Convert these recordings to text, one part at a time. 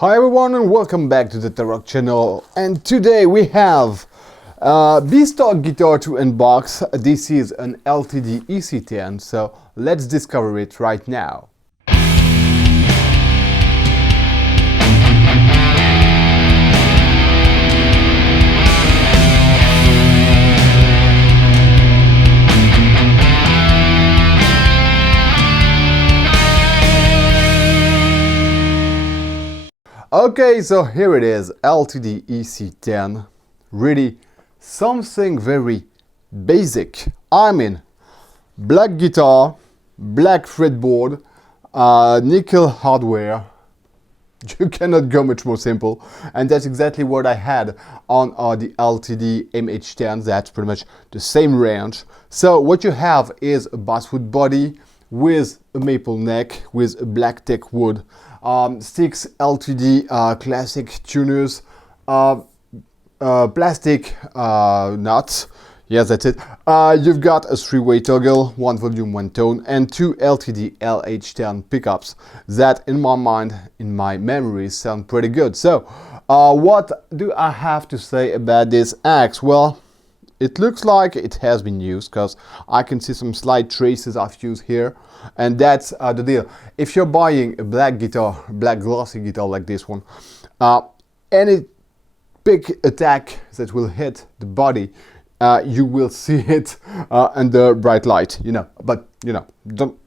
Hi everyone and welcome back to the ToroK channel, and today we have B-stock guitar to unbox. This is an LTD EC10, so let's discover it right now. Okay, so here it is, LTD EC10. Really something very basic. I mean, black guitar, black fretboard, nickel hardware. You cannot go much more simple, and that's exactly what I had on the LTD MH10. That's pretty much the same range. So what you have is a basswood body with a maple neck with a black teak wood, 6 LTD classic tuners, plastic nuts. Yes, that's it. You've got a 3-way toggle, 1 volume, 1 tone, and 2 LTD LH10 pickups that, in my mind, in my memories, sound pretty good. So, what do I have to say about this axe? Well, it looks like it has been used because I can see some slight traces of use here, and that's the deal. If you're buying a black guitar, black glossy guitar like this one, any big attack that will hit the body, you will see it under bright light, but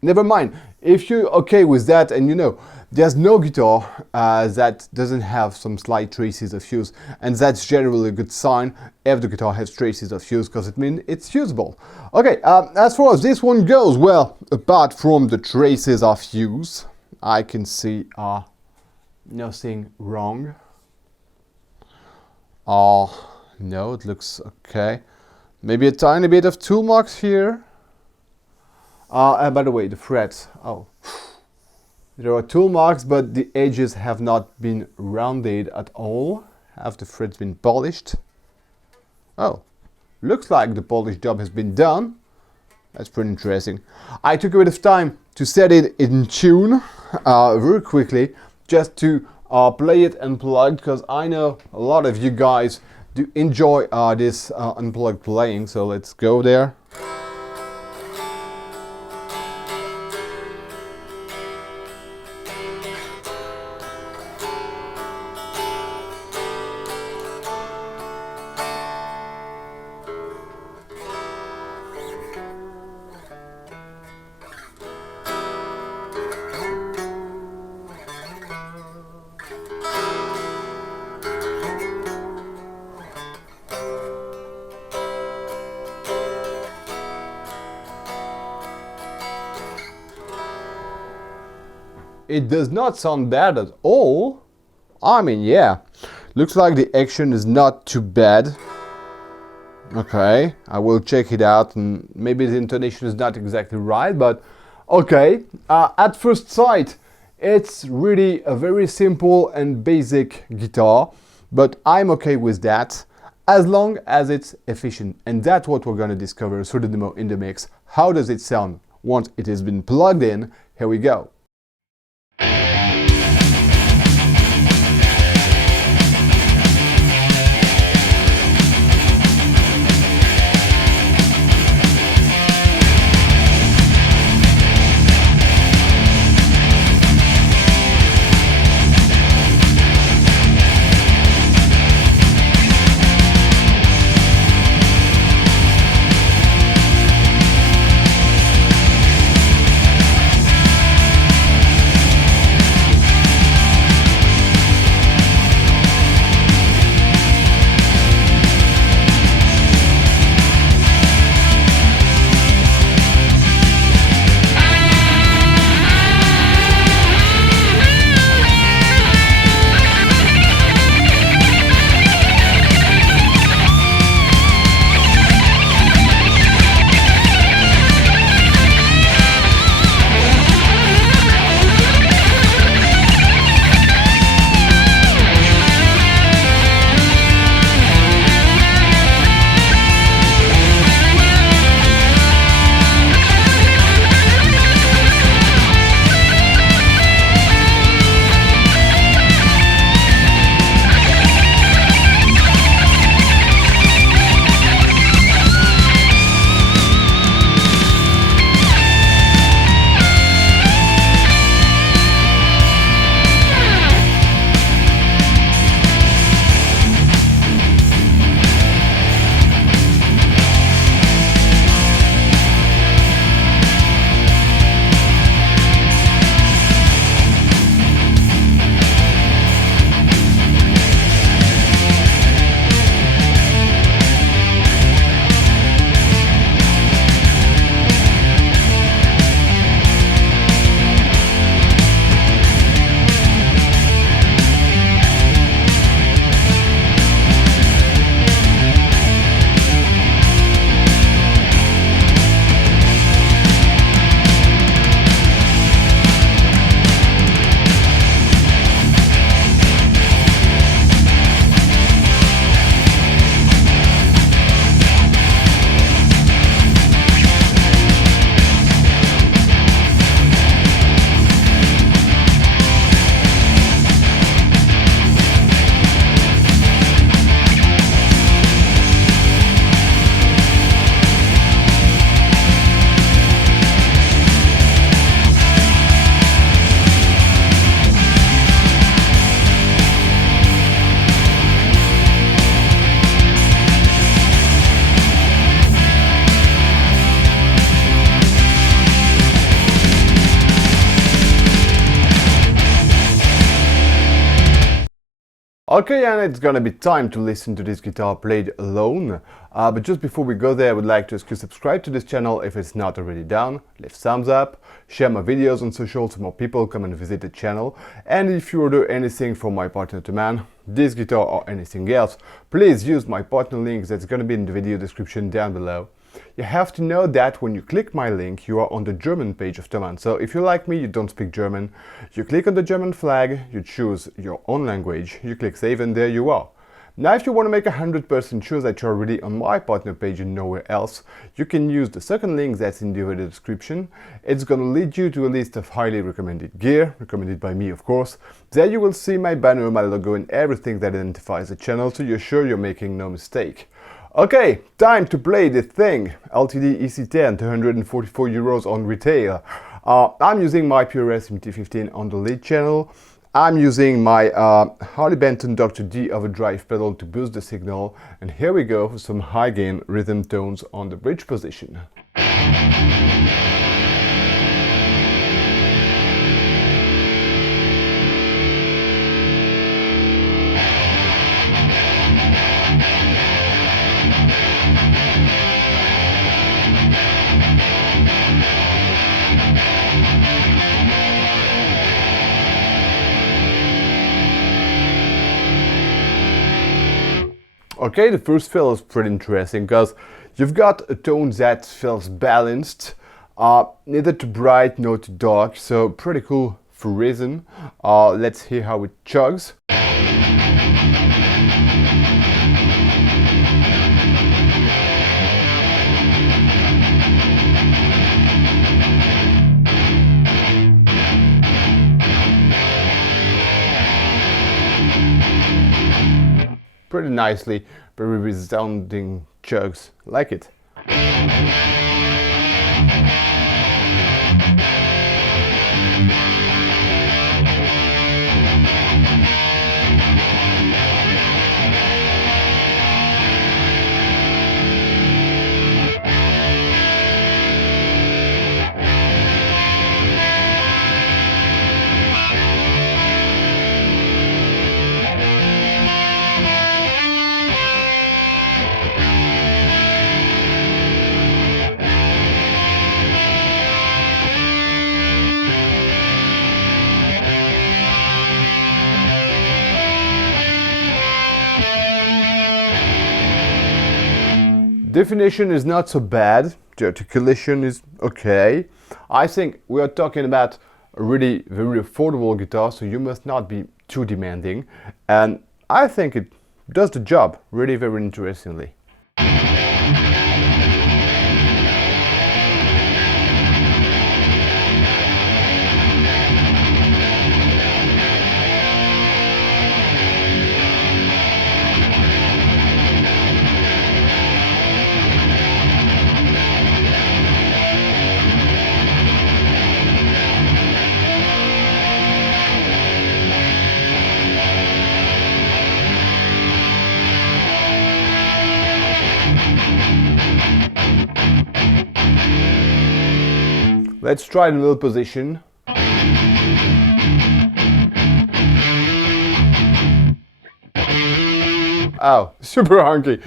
never mind. If you're okay with that, and there's no guitar that doesn't have some slight traces of use, and that's generally a good sign if the guitar has traces of use, because it means it's usable. Okay, as far as this one goes, well, apart from the traces of use, I can see nothing wrong. No, it looks okay. Maybe a tiny bit of tool marks here. And by the way, the frets. Oh, there are tool marks, but the edges have not been rounded at all. Have the frets been polished? Oh, looks like the polish job has been done. That's pretty interesting. I took a bit of time to set it in tune very quickly, just to play it unplugged, because I know a lot of you guys do enjoy this unplugged playing, so let's go there. It does not sound bad at all. I mean, yeah, looks like the action is not too bad. Okay, I will check it out, and maybe the intonation is not exactly right, but okay. At first sight, it's really a very simple and basic guitar, but I'm okay with that as long as it's efficient, and that's what we're going to discover through the demo in the mix. How does it sound once it has been plugged in? Here we go. Okay, and it's gonna be time to listen to this guitar played alone. But just before we go there, I would like to ask you to subscribe to this channel if it's not already done, leave thumbs up, share my videos on social so more people come and visit the channel, and if you order anything from my partner to man, this guitar or anything else, please use my partner link that's gonna be in the video description down below. You have to know that when you click my link, you are on the German page of Thomann. So if you like me, you don't speak German, you click on the German flag, you choose your own language, you click save, and there you are. Now if you want to make 100% sure that you're already on my partner page and nowhere else, you can use the second link that's in the video description. It's gonna lead you to a list of highly recommended gear, recommended by me of course. There you will see my banner, my logo, and everything that identifies the channel, so you're sure you're making no mistake. Okay, time to play the thing. LTD EC10, 244 euros on retail. I'm using my PRS MT15 on the lead channel. I'm using my Harley Benton Dr. D overdrive pedal to boost the signal. And here we go for some high gain rhythm tones on the bridge position. Okay, the first fill is pretty interesting because you've got a tone that feels balanced, neither too bright nor too dark, so pretty cool for rhythm. Let's hear how it chugs. Pretty nicely, very resounding chugs, like it. Definition is not so bad, the articulation is okay. I think we are talking about a really very affordable guitar, so you must not be too demanding. And I think it does the job really very interestingly. Let's try the middle position. Oh, super honky.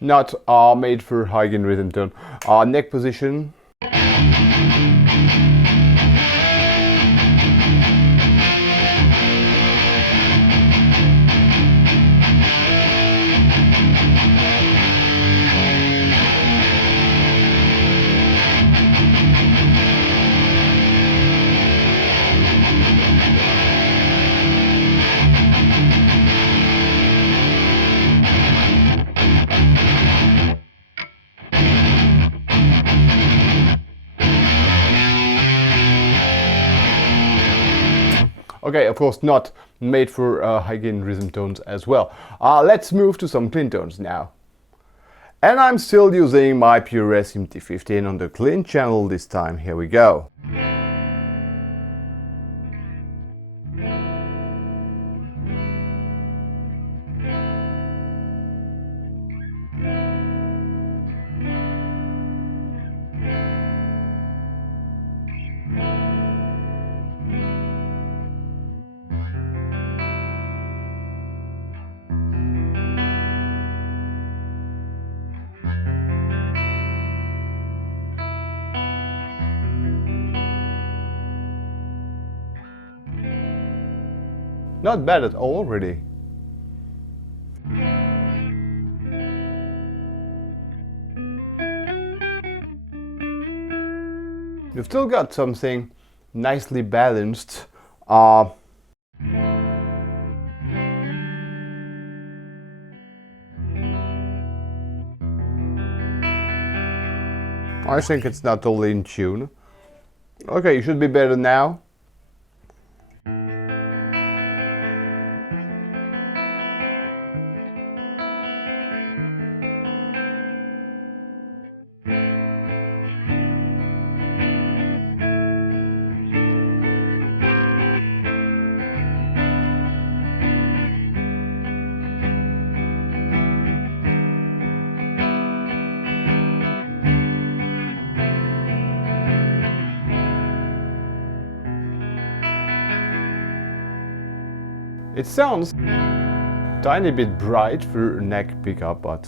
Not made for high gain rhythm tone. Neck position. Okay, of course not made for high gain rhythm tones as well. Let's move to some clean tones now. And I'm still using my PRS MT15 on the clean channel this time. Here we go. Not bad at all already. You've still got something nicely balanced. I think it's not totally in tune. Okay, you should be better now. It sounds tiny bit bright for a neck pickup, but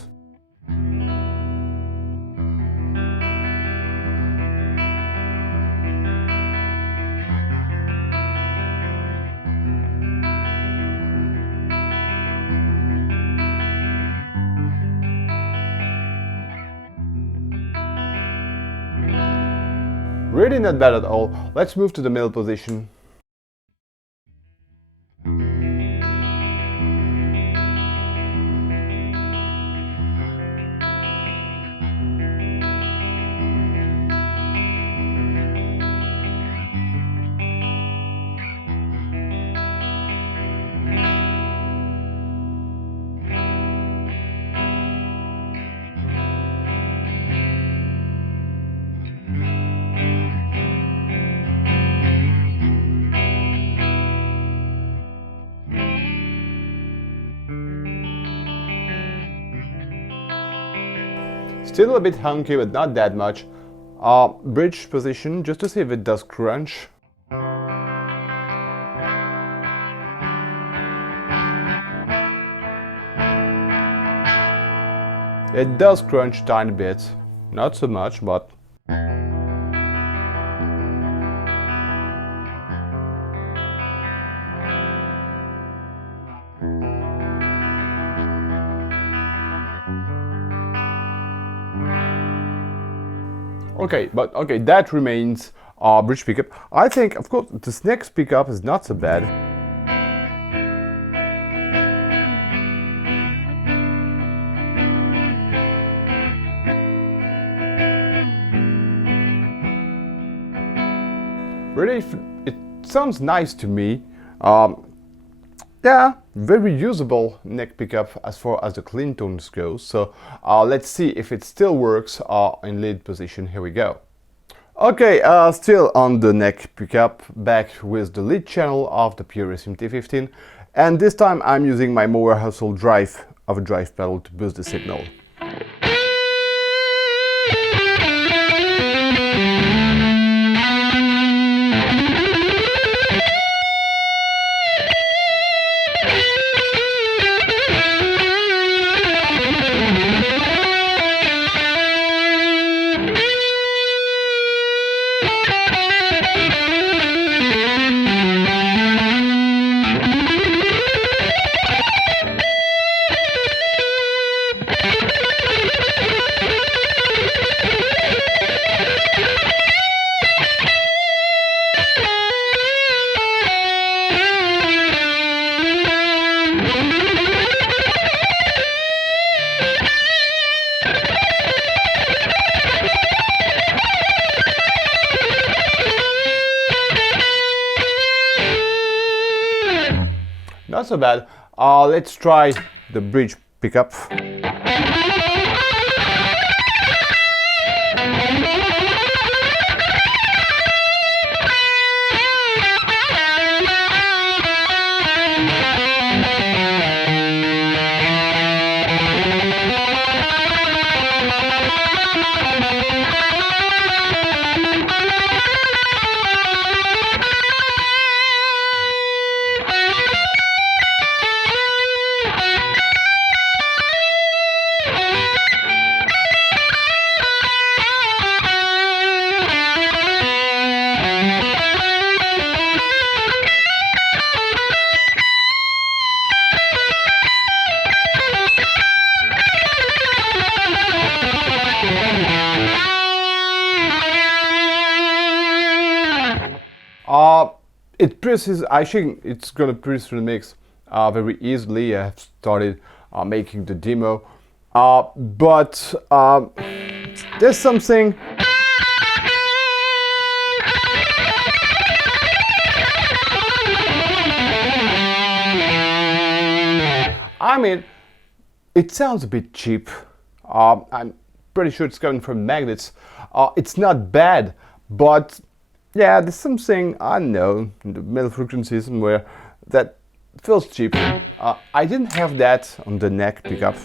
really not bad at all. Let's move to the middle position. Still a bit hunky, but not that much. Bridge position, just to see if it does crunch. It does crunch a tiny bit, not so much, but okay, that remains bridge pickup. I think, of course, this next pickup is not so bad. Really, it sounds nice to me. Yeah, very usable neck pickup as far as the clean tones goes. So let's see if it still works in lead position. Here we go. Okay, still on the neck pickup, back with the lead channel of the PRS MT15, and this time I'm using my Mower Hustle drive of a drive pedal to boost the signal. Not so bad. Let's try the bridge pickup. it produces, I think it's gonna produce the mix very easily. I have started making the demo, but there's something. I mean, it sounds a bit cheap. I'm pretty sure it's coming from magnets. It's not bad, but yeah, there's something, I don't know, in the middle frequency somewhere that feels cheap. I didn't have that on the neck pickup.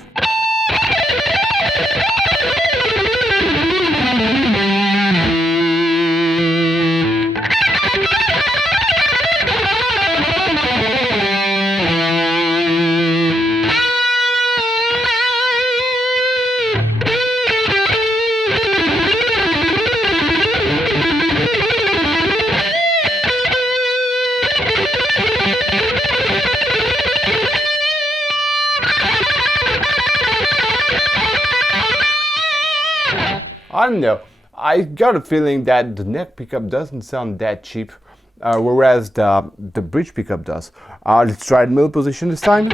I don't know, I got a feeling that the neck pickup doesn't sound that cheap, whereas the bridge pickup does. Let's try the middle position this time.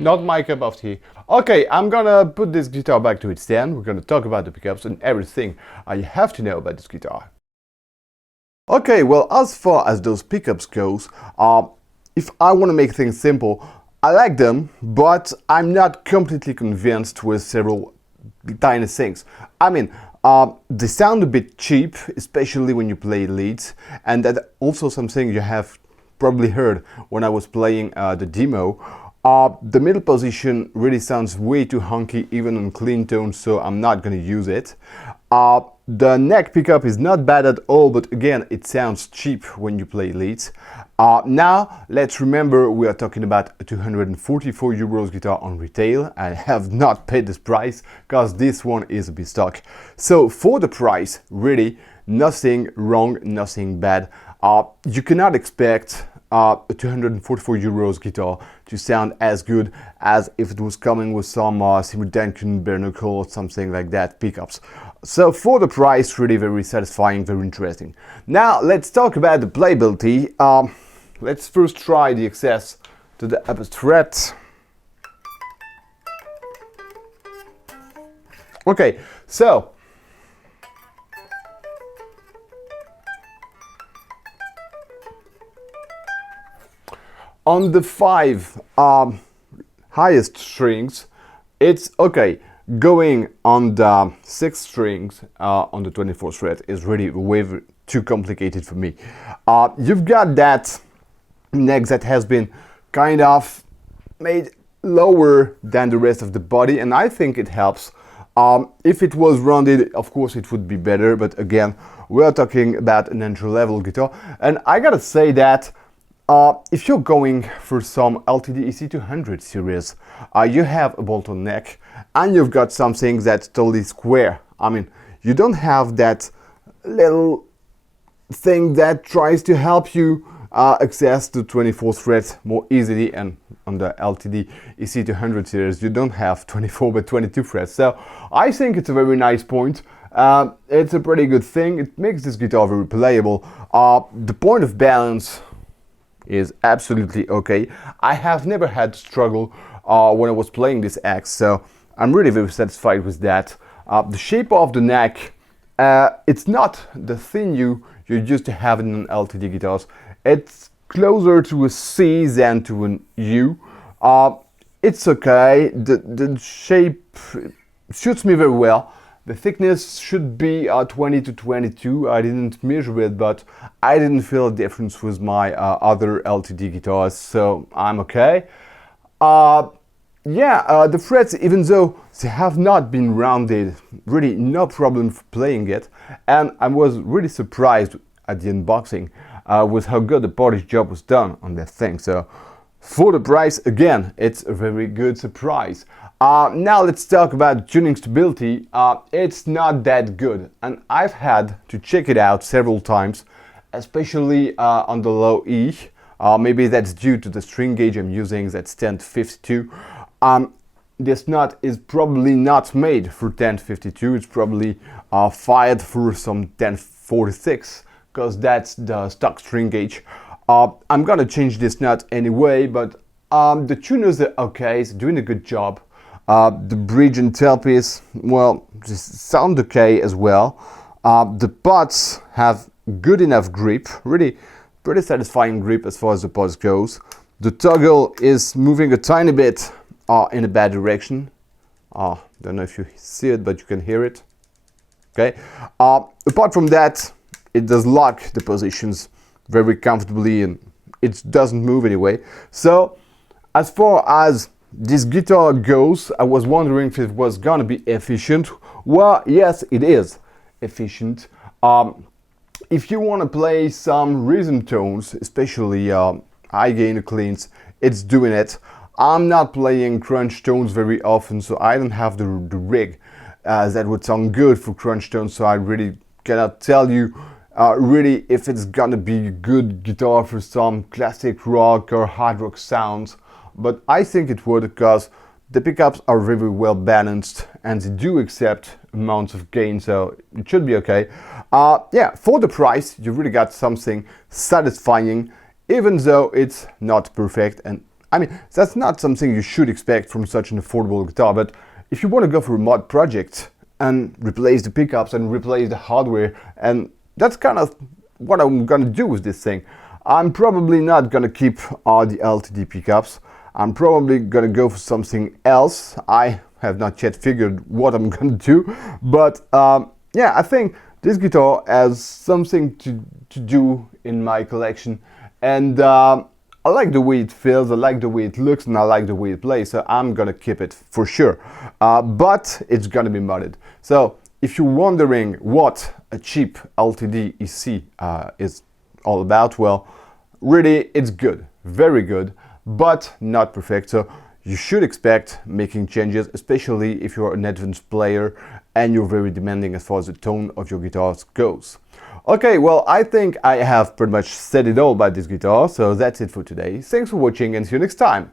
Not my cup of tea. Okay, I'm gonna put this guitar back to its stand. We're gonna talk about the pickups and everything you have to know about this guitar. Okay, well, as far as those pickups goes, if I want to make things simple, I like them, but I'm not completely convinced with several tiny things. I mean, they sound a bit cheap, especially when you play leads, and that's also something you have probably heard when I was playing the demo. The middle position really sounds way too honky, even on clean tones, so I'm not going to use it. The neck pickup is not bad at all, but again, it sounds cheap when you play leads. Now, let's remember we are talking about a 244 euros guitar on retail. I have not paid this price because this one is a bit stock. So for the price, really, nothing wrong, nothing bad. You cannot expect a 244 euros guitar to sound as good as if it was coming with some Duncan bare knuckle or something like that pickups. So for the price, really very satisfying, very interesting. Now let's talk about the playability. Let's first try the access to the upper fret. Okay, so on the 5 highest strings, it's okay. Going on the 6 strings on the 24th fret is really way too complicated for me. You've got that neck that has been kind of made lower than the rest of the body, and I think it helps. If it was rounded, of course it would be better, but again, we're talking about an entry-level guitar, and I gotta say that if you're going for some LTD EC 200 series, you have a bolt-on neck and you've got something that's totally square. I mean, you don't have that little thing that tries to help you access the 24th fret more easily, and on the LTD EC 200 series you don't have 24 but 22 frets. So I think it's a very nice point. It's a pretty good thing. It makes this guitar very playable. The point of balance is absolutely okay. I have never had struggle when I was playing this axe, so I'm really very satisfied with that. The shape of the neck, it's not the thin U you used to have in an LTD guitars. It's closer to a C than to an U. It's okay. The shape suits me very well. The thickness should be 20 to 22. I didn't measure it, but I didn't feel a difference with my other LTD guitars, so I'm okay. The frets, even though they have not been rounded, really no problem for playing it. And I was really surprised at the unboxing with how good the polish job was done on that thing. So for the price, again, it's a very good surprise. Now let's talk about tuning stability. It's not that good, and I've had to check it out several times, especially on the low E. Maybe that's due to the string gauge I'm using, that's 1052. This nut is probably not made for 1052, it's probably fired for some 1046, because that's the stock string gauge. I'm gonna change this nut anyway, but the tuners are okay, it's doing a good job. The bridge and tailpiece, well, just sound okay as well. The pots have good enough grip, really pretty satisfying grip as far as the pots goes. The toggle is moving a tiny bit in a bad direction. Don't know if you see it, but you can hear it. Okay. Apart from that, it does lock the positions very comfortably and it doesn't move anyway. So as far as this guitar goes, I was wondering if it was gonna be efficient. Well, yes, it is efficient. If you want to play some rhythm tones, especially high gain cleans, it's doing it. I'm not playing crunch tones very often, so I don't have the rig that would sound good for crunch tones, so I really cannot tell you really if it's gonna be a good guitar for some classic rock or hard rock sounds. But I think it would, because the pickups are very well balanced and they do accept amounts of gain, so it should be okay. For the price, you really got something satisfying, even though it's not perfect. And I mean, that's not something you should expect from such an affordable guitar, but if you want to go for a mod project and replace the pickups and replace the hardware, and that's kind of what I'm gonna do with this thing. I'm probably not gonna keep the LTD pickups. I'm probably gonna go for something else. I have not yet figured what I'm gonna do, but I think this guitar has something to do in my collection, and I like the way it feels, I like the way it looks, and I like the way it plays, so I'm gonna keep it for sure. But it's gonna be modded. So if you're wondering what a cheap LTD EC is all about, well, really it's good, very good, but not perfect. So you should expect making changes, especially if you're an advanced player and you're very demanding as far as the tone of your guitars goes. Okay, well, I think I have pretty much said it all about this guitar, so that's it for today. Thanks for watching and see you next time.